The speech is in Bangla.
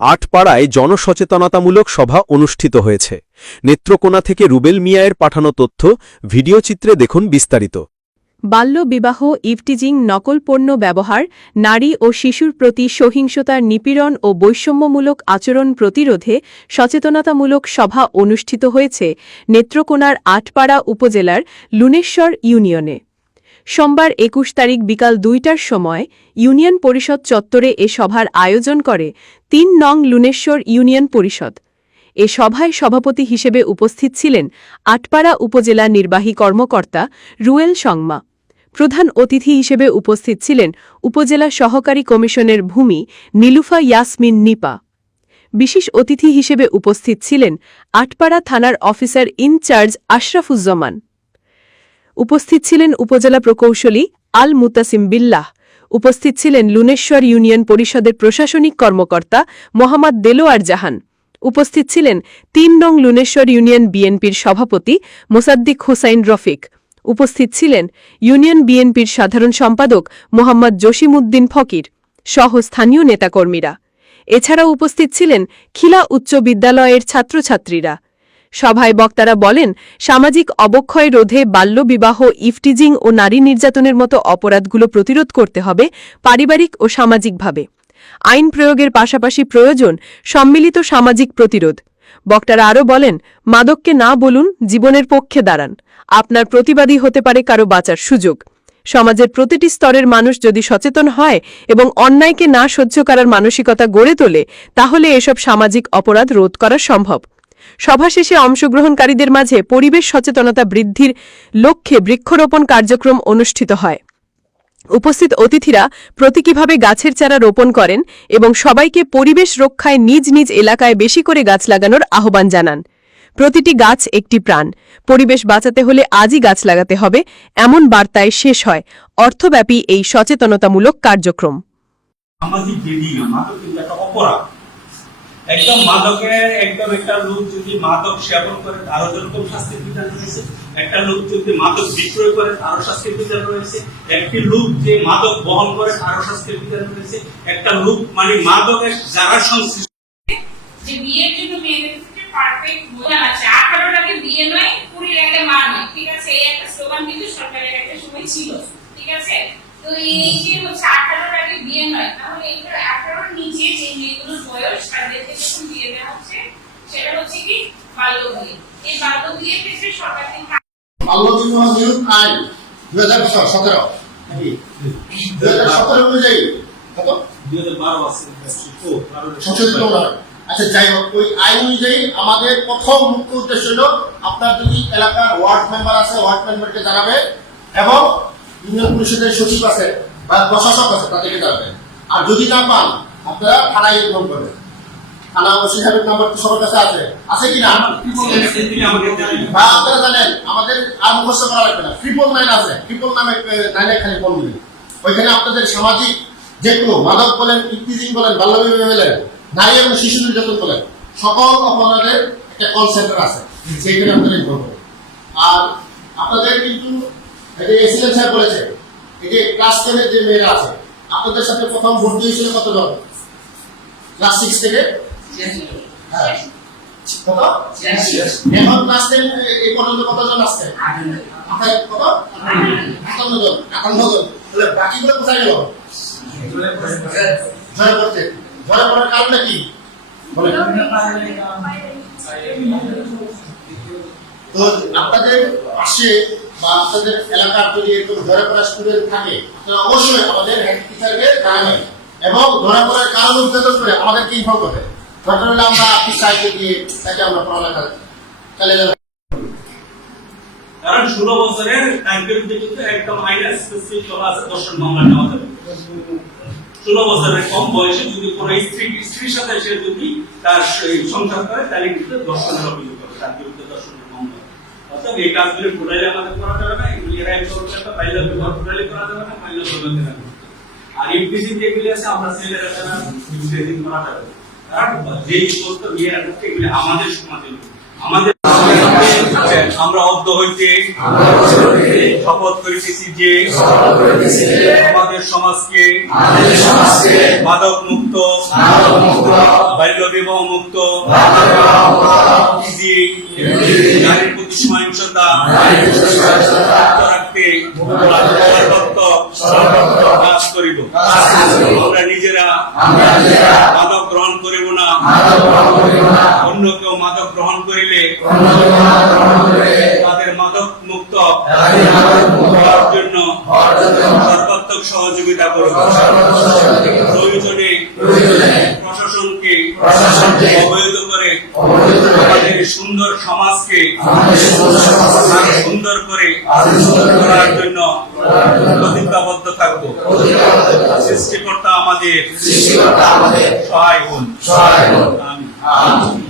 আটপাড়ায় জনসচেতনতামূলক সভা অনুষ্ঠিত হয়েছে। নেত্রকোনা থেকে রুবেল মিয়ায়ের পাঠানো তথ্য ভিডিওচিত্রে দেখুন বিস্তারিত। বাল্যবিবাহ ইভটিজিং নকল পণ্য ব্যবহার, নারী ও শিশুর প্রতি সহিংসতার নিপীড়ন ও বৈষম্যমূলক আচরণ প্রতিরোধে সচেতনতামূলক সভা অনুষ্ঠিত হয়েছে নেত্রকোনার আটপাড়া উপজেলার লুনেশ্বর ইউনিয়নে। সোমবার একুশ তারিখ বিকাল দুইটার সময় ইউনিয়ন পরিষদ চত্বরে এ সভার আয়োজন করে তিন নং লুনেশ্বর ইউনিয়ন পরিষদ। এ সভায় সভাপতি হিসেবে উপস্থিত ছিলেন আটপাড়া উপজেলা নির্বাহী কর্মকর্তা রুয়েল সংমা প্রধান অতিথি হিসেবে উপস্থিত ছিলেন উপজেলা সহকারী কমিশনের ভূমি নীলুফা ইয়াসমিন নিপা। বিশেষ অতিথি হিসেবে উপস্থিত ছিলেন আটপাড়া থানার অফিসার ইনচার্জ আশরাফুজ্জামান। উপস্থিত ছিলেন উপজেলা প্রকৌশলী আল মুতাসিম বিল্লাহ, উপস্থিত ছিলেন লুনেশ্বর ইউনিয়ন পরিষদের প্রশাসনিক কর্মকর্তা মোহাম্মদ দেলোয়ার জাহান, উপস্থিত ছিলেন তিন নং লুনেশ্বর ইউনিয়ন বিএনপির সভাপতি মোসাদ্দিক হুসাইন রফিক, উপস্থিত ছিলেন ইউনিয়ন বিএনপির সাধারণ সম্পাদক মোহাম্মদ জসিমউদ্দিন ফকির, সহ স্থানীয় নেতাকর্মীরা। এছাড়াও উপস্থিত ছিলেন খিলা উচ্চ বিদ্যালয়ের ছাত্রছাত্রীরা। সভায় বক্তারা বলেন, সামাজিক অবক্ষয় রোধে বাল্যবিবাহ, ইফটিজিং ও নারী নির্যাতনের মতো অপরাধগুলো প্রতিরোধ করতে হবে পারিবারিক ও সামাজিকভাবে। আইন প্রয়োগের পাশাপাশি প্রয়োজন সম্মিলিত সামাজিক প্রতিরোধ। বক্তারা আরও বলেন, মাদককে না বলুন, জীবনের পক্ষে দাঁড়ান। আপনার প্রতিবাদী হতে পারে কারও বাঁচার সুযোগ। সমাজের প্রতিটি স্তরের মানুষ যদি সচেতন হয় এবং অন্যায়কে না সহ্য করার মানসিকতা গড়ে তোলে, তাহলে এসব সামাজিক অপরাধ রোধ করা সম্ভব। সভা শেষে অংশগ্রহণকারীদের মাঝে পরিবেশ সচেতনতা বৃদ্ধির লক্ষ্যে বৃক্ষরোপণ কার্যক্রম অনুষ্ঠিত হয়। উপস্থিত অতিথিরা প্রতীকীভাবে গাছের চারা রোপণ করেন এবং সবাইকে পরিবেশ রক্ষায় নিজ নিজ এলাকায় বেশি করে গাছ লাগানোর আহ্বান জানান। প্রতিটি গাছ একটি প্রাণ। পরিবেশ বাঁচাতে হলে আজই গাছ লাগাতে হবে, এমন বার্তায় শেষ হয় অর্থব্যাপী এই সচেতনতামূলক কার্যক্রম। সামাজিক না মাদক কিন্তু একটা অপরাধ। একদম মাদকের, একদম একটা লোক যদি মাদক সেবন করে, তারও যেরকম শাস্তির বিধান রয়েছে। একটা লোক যদি মাদক বিক্রয় করে, তারও শাস্তির বিধান রয়েছে। একটি লোক যে মাদক বহন করে, তারও শাস্তির বিধান রয়েছে। একটা লোক মানে মাদকের যারা সংশ্লিষ্ট যে বিয়ের জন্য মেয়েদের পারফেক্ট বোঝা আছে আঠারোটাকে বিয়ে নয় কুড়ির একটা মা নয়, ঠিক আছে? এই একটা স্লোগান কিন্তু সরকারের একটা সময় ছিল, ঠিক আছে? তো এই যে হচ্ছে আঠারোটাকে বিয়ে নয় তাহলে এইটা আঠারোর নিচে যে মেয়েগুলোর বয়স তাদেরকে যখন বিয়ে দেওয়া হচ্ছে সেটা হচ্ছে কি এই বাল্য ক্ষেত্রে সরকার বাল্যবিবাহ নিয়ম আইন দুই হাজার সতেরো। দুই হাজার সতেরো অনুযায়ী। কত? দুই হাজার বারো আছে সংশোধিত নয় আচ্ছা যাই হোক ওই আইন অনুযায়ী আমাদের প্রথম মুখ্য উদ্দেশ্য হলো আপনার যদি এলাকার ওয়ার্ড মেম্বার আছে ওয়ার্ড মেম্বারকে জানাবে এবং ইউনিয়ন পরিষদের সচিব আছে বা প্রশাসক আছে তাদেরকে জানাবেন আর যদি না পান আপনারা থানায় ইনফর্ম করবেন। থানা সাহেবের নাম্বার তো সবার কাছে আছে। আছে কি না? তিনি আমাকে জানেন। বা আপনারা জানেন আমাদের আর মুখস্থ করা লাগবে না। ট্রিপল নাইন আছে। ট্রিপল নামে নাইনে খালি ফোন দিন। ওইখানে আপনাদের সামাজিক যে কোনো মাদক বলেন ইফতিজিং বলেন বাল্যবিবাহ বলেন নারী এবং শিশু নির্যাতন বলেন সকল অপরাধের একটা কল সেন্টার আছে। সেইখানে আপনারা ইনফর্ম আর আপনাদের কিন্তু এই এসিলেন সাহেব বলেছে এই যে ক্লাস টেনের যে মেয়েরা আছে আপনাদের সাথে প্রথম ভর্তি হয়েছিল কতজন? ক্লাস সিক্স থেকে কত? এখন ক্লাস এই পর্যন্ত কতজন আসছে কত? আটান্ন জন আটান্ন জন তাহলে বাকিগুলো কোথায় গেল? ঝরে পড়তে ঝরে পড়ার কারণটা কি? তো আপনাদের পাশে বা আপনাদের এলাকার যদি এরকম ধরা পড়া স্টুডেন্ট থাকে অবশ্যই আমাদের হেড টিচারকে জানাবেন। এবং ধরা পড়ার কারণ উদ্বোধন করে আমাদেরকে ইনফর্ম করবেন। দরকার আমরা আপনি সাইডে গিয়ে তাকে আমরা পড়ালেখা চালিয়ে যাব কারণ ষোলো বছরের তার বিরুদ্ধে কিন্তু একদম আইনের স্পেসিফিক করা আছে দর্শন মামলা নেওয়া যাবে। ষোলো বছরের কম বয়সে যদি কোনো স্ত্রী, স্ত্রীর সাথে সে যদি তার সংসার করে, তাহলে কিন্তু দর্শনের অভিযোগ হবে তার বিরুদ্ধে দর্শনের মামলা অর্থাৎ এই কাজগুলি টোটালি আমাদের করা যাবে না, এগুলি এরা একদম পাইলে ব্যবহার টোটালি করা যাবে না পাইলে ব্যবহার আর ইউপিসি যেগুলি আছে, আমরা ছেলেরা ইউপিসি করা যাবে। না। কারণ যে সমস্ত মেয়েরা করছে এগুলি আমাদের সমাজে নয়। আমাদের আমরা অর্ধ হইতে, শপথ করিতেছি যে আমাদের সমাজকে মাদক মুক্ত বাল্য বিবাহ মুক্ত নারীর প্রতি সহিংসতা রাখতে কাজ করিব আমরা নিজেরা অন্য কেউ মাদক গ্রহণ করিলে তাদের মাদক মুক্ত হওয়ার জন্য সর্বাত্মক সহযোগিতা করব প্রয়োজনে প্রশাসনকে অবহিত করে আমাদের সুন্দর সমাজকে সুন্দর করে করার জন্য প্রতিজ্ঞাবদ্ধ থাকব। সৃষ্টিকর্তা আমাদের। সহায় হন। Amen.